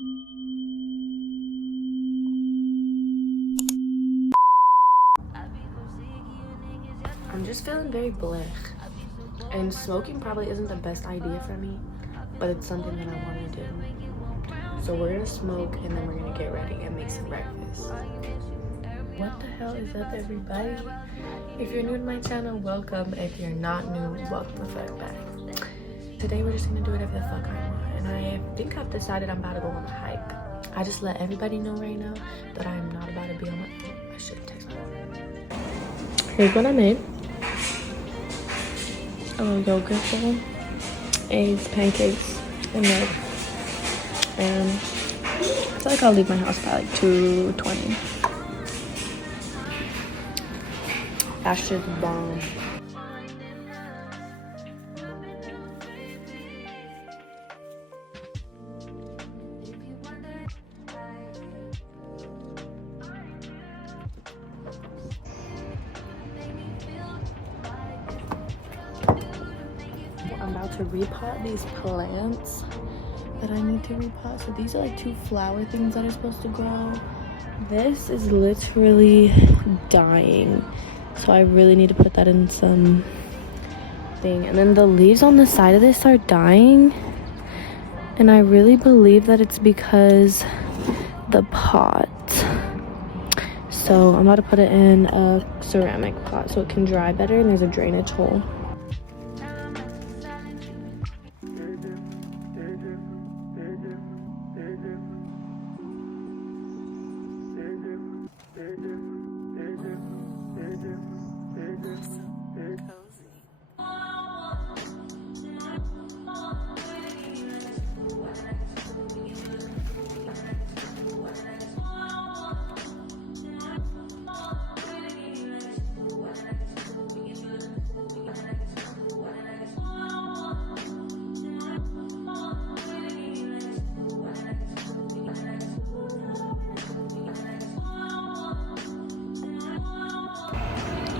I'm just feeling very blech, and smoking probably isn't the best idea for me, but it's something that I want to do. So we're gonna smoke and then we're gonna get ready and make some breakfast. What the hell is up, everybody? If you're new to my channel, welcome. If you're not new, welcome the fuck back. Today we're just gonna do whatever the fuck I want, and I think I've decided I'm about to go on a hike. I just let everybody know right now that I am not about to be on my phone. I should have texted her. Here's what I made. A little yogurt bowl, eggs, pancakes, and milk. And I feel like I'll leave my house by like 2:20. That's just bomb. I'm about to repot these plants that I need to repot. So these are like 2 flower things that are supposed to grow. This is literally dying, so I really need to put that in some thing. And then the leaves on the side of this are dying, and I really believe that it's because the pot. So I'm about to put it in a ceramic pot so it can dry better, and there's a drainage hole.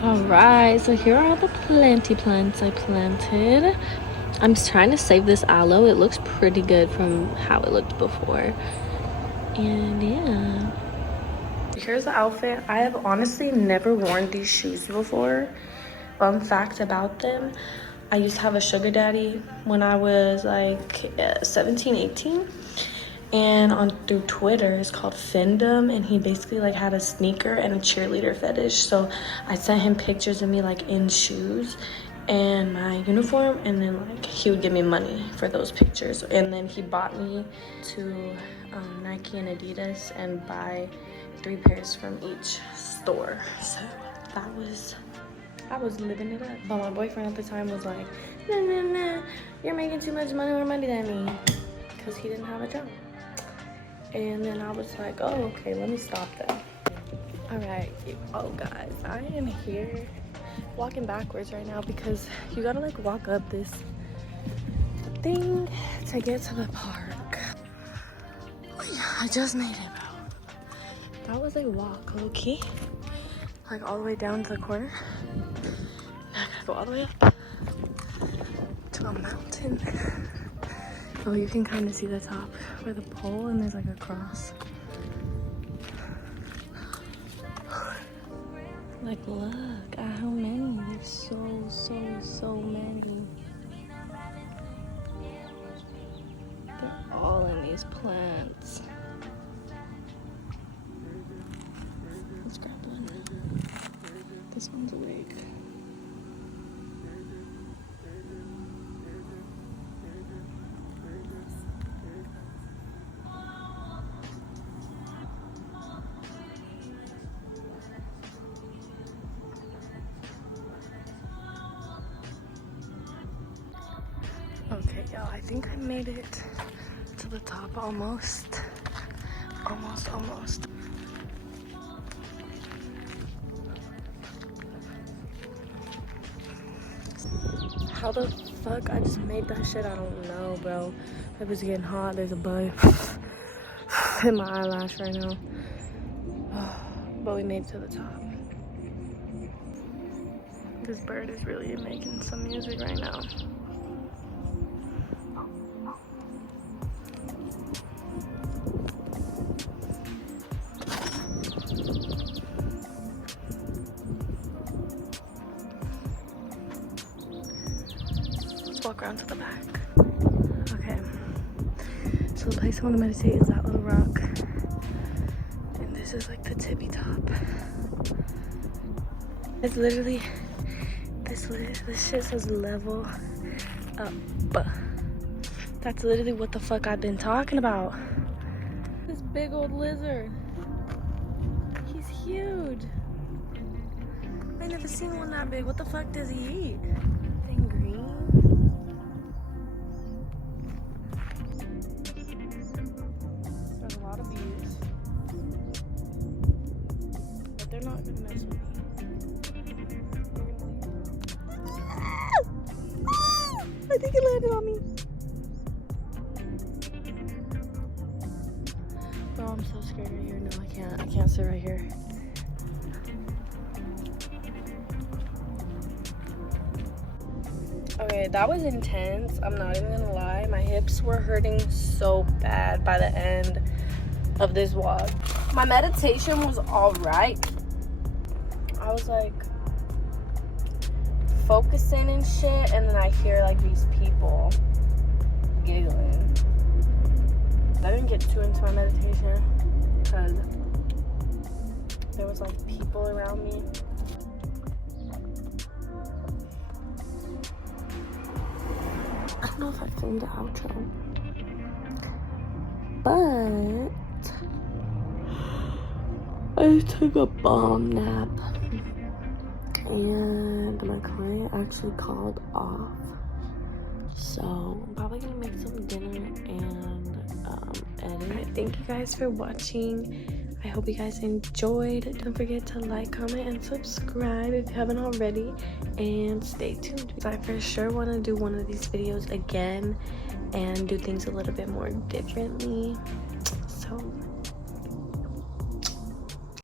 Alright, so here are all the planty plants I planted. I'm trying to save this aloe. It looks pretty good from how it looked before. And yeah. Here's the outfit. I have honestly never worn these shoes before. Fun fact about them, I used to have a sugar daddy when I was like 17, 18. And through Twitter, it's called Findom, and he basically like had a sneaker and a cheerleader fetish. So I sent him pictures of me like in shoes and my uniform, and then like he would give me money for those pictures. And then he bought me to Nike and Adidas and buy 3 pairs from each store. So I was living it up. But my boyfriend at the time was like, nah, you're making too much more money than me, because he didn't have a job. And then I was like, oh, okay, let me stop that. All right, oh guys, I am here walking backwards right now because you gotta like walk up this thing to get to the park. Oh yeah, I just made it out. That was a walk, low-key. Like all the way down to the corner. Now I gotta go all the way up to a mountain. Oh, you can kind of see the top where the pole, and there's like a cross. Like, look at how many. There's so many. They're all in these plants. Let's grab one. This one's awake. Okay, y'all, I think I made it to the top almost. Almost. How the fuck I just made that shit? I don't know, bro. It was getting hot. There's a bug in my eyelash right now. But we made it to the top. This bird is really making some music right now. front to the back. Okay. So the place I want to meditate is that little rock. And this is like the tippy top. It's literally, this shit says level up. That's literally what the fuck I've been talking about. This big old lizard. He's huge. I never seen one that big. What the fuck does he eat? And green. There's a lot of views. But they're not gonna mess with me. I think it landed on me. Bro, I'm so scared right here. No, I can't sit right here. Okay, that was intense. I'm not even gonna lie. My hips were hurting so bad by the end of this walk. My meditation was all right. I was like focusing and shit, and then I hear like these people giggling. I didn't get too into my meditation because there was like people around me. I don't know if I filmed the outro, but I took a bomb nap and my client actually called off. So I'm probably gonna make some dinner and edit. Thank you guys for watching. I hope you guys enjoyed. Don't forget to like, comment, and subscribe if you haven't already, and stay tuned. I for sure want to do one of these videos again and do things a little bit more differently. So